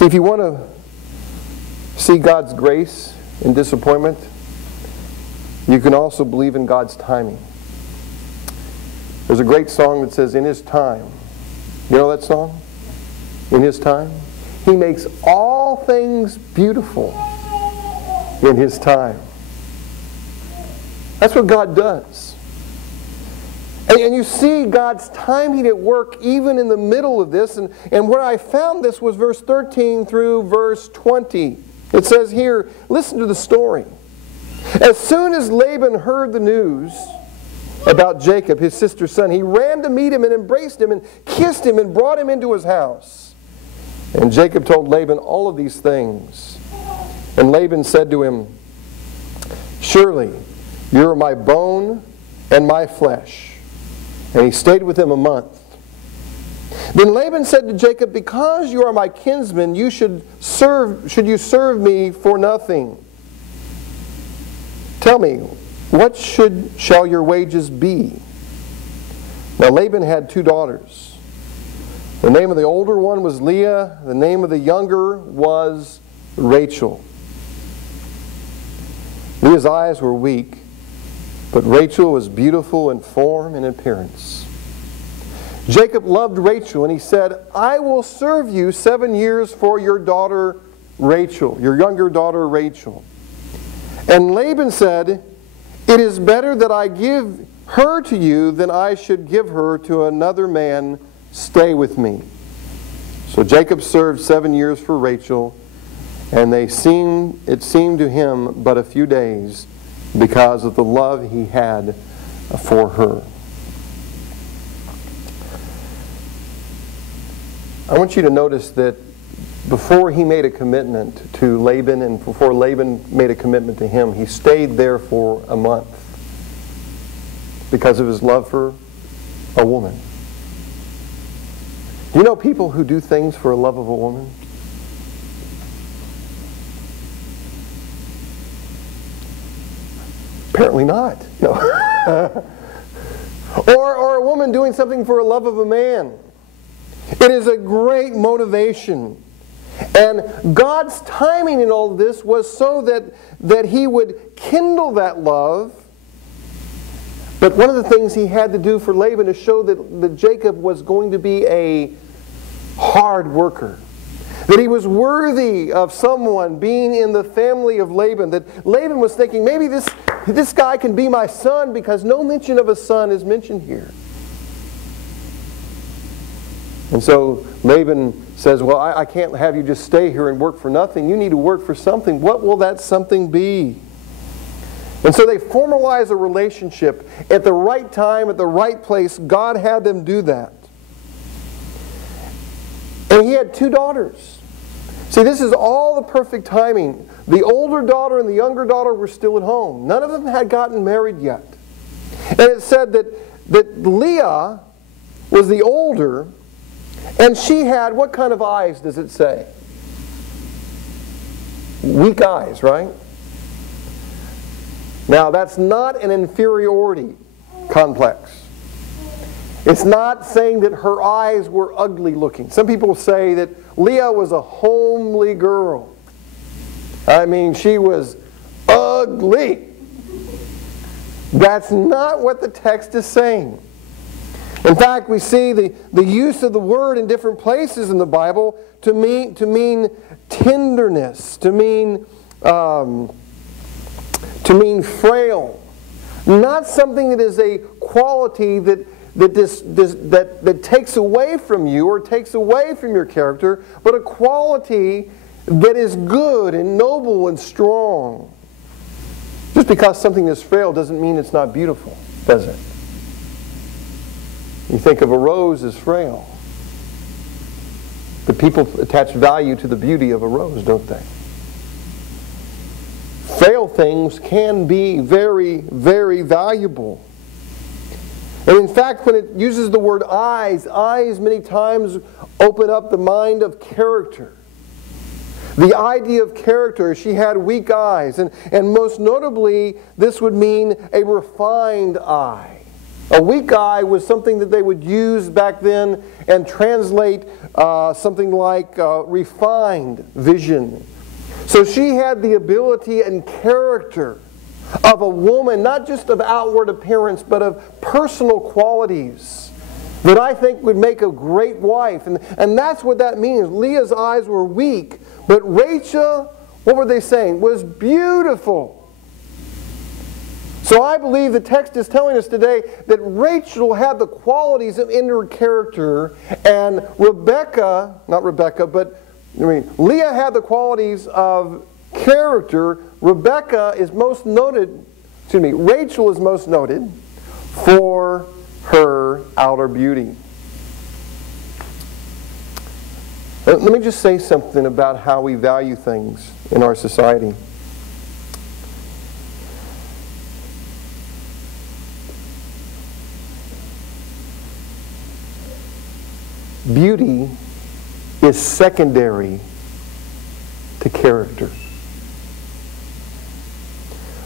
See, if you want to see God's grace in disappointment, you can also believe in God's timing. There's a great song that says, "In His time." You know that song? In His time. He makes all things beautiful in His time. That's what God does. And you see God's timing at work even in the middle of this. And where I found this was verse 13 through verse 20. It says here, listen to the story. As soon as Laban heard the news about Jacob, his sister's son, he ran to meet him and embraced him and kissed him and brought him into his house. And Jacob told Laban all of these things. And Laban said to him, "Surely you are my bone and my flesh." And he stayed with him a month. Then Laban said to Jacob, "Because you are my kinsman, should you serve me for nothing? Tell me, what shall your wages be?" Now Laban had 2 daughters. The name of the older one was Leah. The name of the younger was Rachel. Leah's eyes were weak, but Rachel was beautiful in form and appearance. Jacob loved Rachel, and he said, "I will serve you 7 years for your daughter Rachel, your younger daughter Rachel." And Laban said, "It is better that I give her to you than I should give her to another man. Stay with me." So Jacob served 7 years for Rachel, and it seemed to him but a few days, because of the love he had for her. I want you to notice that before he made a commitment to Laban and before Laban made a commitment to him, he stayed there for a month because of his love for a woman. Do you know people who do things for a love of a woman? Apparently not. No. or a woman doing something for a love of a man. It is a great motivation. And God's timing in all of this was so that He would kindle that love. But one of the things He had to do for Laban is show that Jacob was going to be a hard worker. That he was worthy of someone being in the family of Laban. That Laban was thinking, maybe this guy can be my son, because no mention of a son is mentioned here. And so Laban says, well, I can't have you just stay here and work for nothing. You need to work for something. What will that something be? And so they formalize a relationship at the right time, at the right place. God had them do that. And he had 2 daughters. See, this is all the perfect timing. The older daughter and the younger daughter were still at home. None of them had gotten married yet. And it said that Leah was the older, and she had, what kind of eyes does it say? Weak eyes, right? Now, that's not an inferiority complex. It's not saying that her eyes were ugly looking. Some people say that Leah was a homely girl. I mean, she was ugly. That's not what the text is saying. In fact, we see the use of the word in different places in the Bible to mean tenderness, to mean frail. Not something that is a quality that takes away from you or takes away from your character, but a quality that is good and noble and strong. Just because something is frail doesn't mean it's not beautiful, does it? You think of a rose as frail. But people attach value to the beauty of a rose, don't they? Frail things can be very, very valuable. And in fact, when it uses the word eyes many times open up the mind of character. The idea of character, she had weak eyes. And most notably, this would mean a refined eye. A weak eye was something that they would use back then and translate something like refined vision. So she had the ability and character of a woman, not just of outward appearance, but of personal qualities that I think would make a great wife. And that's what that means. Leah's eyes were weak, but Rachel, what were they saying? Was beautiful. So I believe the text is telling us today that Rachel had the qualities of inward character, and Leah had the qualities of character. Rachel is most noted for her outer beauty. Let me just say something about how we value things in our society. Beauty is secondary to character.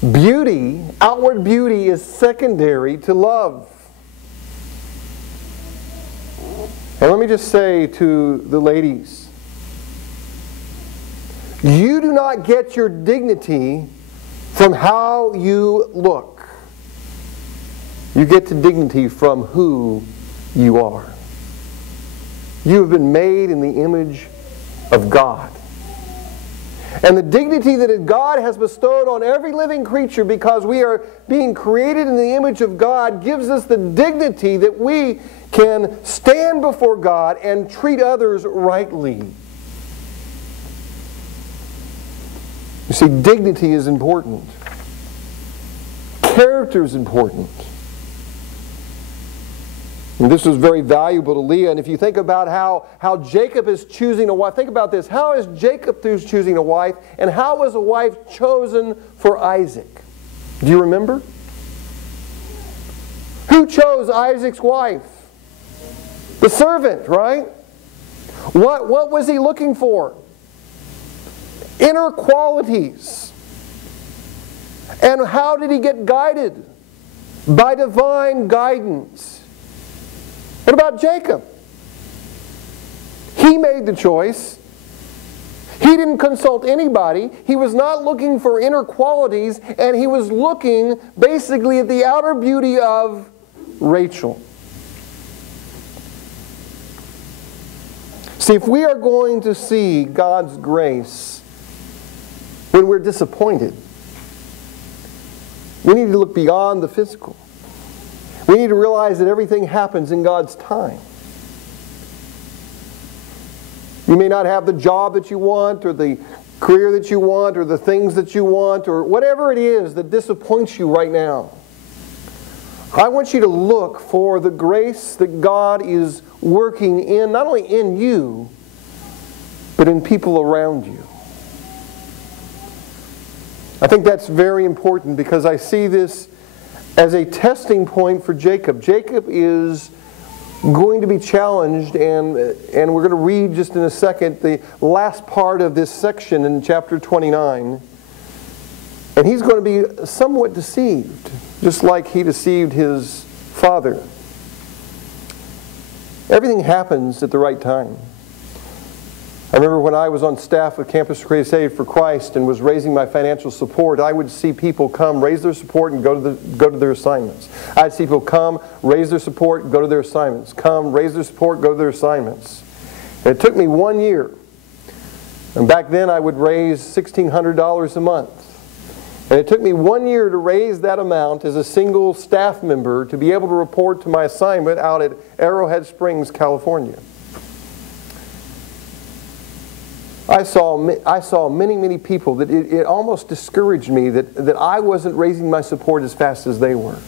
Beauty, outward beauty, is secondary to love. And let me just say to the ladies, you do not get your dignity from how you look. You get to dignity from who you are. You have been made in the image of God. And the dignity that God has bestowed on every living creature, because we are being created in the image of God, gives us the dignity that we can stand before God and treat others rightly. You see, dignity is important. Character is important. And this was very valuable to Leah. And if you think about how Jacob is choosing a wife, think about this. How is Jacob choosing a wife, and how was a wife chosen for Isaac? Do you remember? Who chose Isaac's wife? The servant, right? What was he looking for? Inner qualities. And how did he get guided? By divine guidance. What about Jacob? He made the choice. He didn't consult anybody. He was not looking for inner qualities, and he was looking basically at the outer beauty of Rachel. See, if we are going to see God's grace when we're disappointed, we need to look beyond the physical. We need to realize that everything happens in God's time. You may not have the job that you want, or the career that you want, or the things that you want, or whatever it is that disappoints you right now. I want you to look for the grace that God is working in, not only in you, but in people around you. I think that's very important, because I see this as a testing point for Jacob. Jacob is going to be challenged, and we're going to read just in a second the last part of this section in chapter 29. And he's going to be somewhat deceived, just like he deceived his father. Everything happens at the right time. I remember when I was on staff with Campus Crusade for Christ and was raising my financial support, I would see people come, raise their support, and go to their assignments. I'd see people come, raise their support, go to their assignments. Come, raise their support, go to their assignments. And it took me 1 year. And back then I would raise $1,600 a month. And it took me 1 year to raise that amount as a single staff member to be able to report to my assignment out at Arrowhead Springs, California. I saw many people that it almost discouraged me that I wasn't raising my support as fast as they were.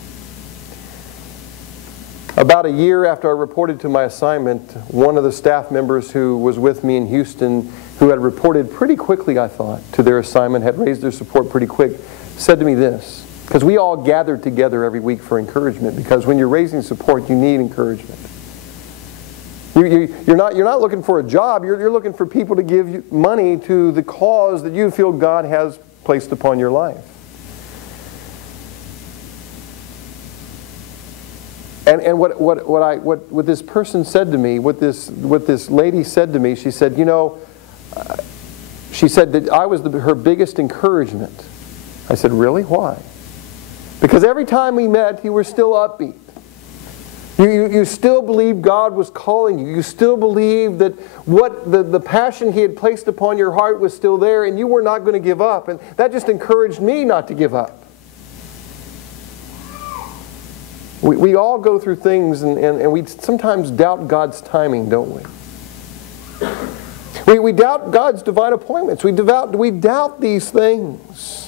About a year after I reported to my assignment, one of the staff members who was with me in Houston, who had reported pretty quickly, I thought, to their assignment, had raised their support pretty quick, said to me this, because we all gathered together every week for encouragement, because when you're raising support, you need encouragement. You're not looking for a job. You're looking for people to give you money to the cause that you feel God has placed upon your life. And what this person said to me, what this lady said to me, she said, you know, she said that I was her biggest encouragement. I said, really? Why? Because every time we met, you were still upbeat. You still believed God was calling you. You still believed that what the passion He had placed upon your heart was still there, and you were not going to give up. And that just encouraged me not to give up. We all go through things, and we sometimes doubt God's timing, don't we? We doubt God's divine appointments. We doubt these things.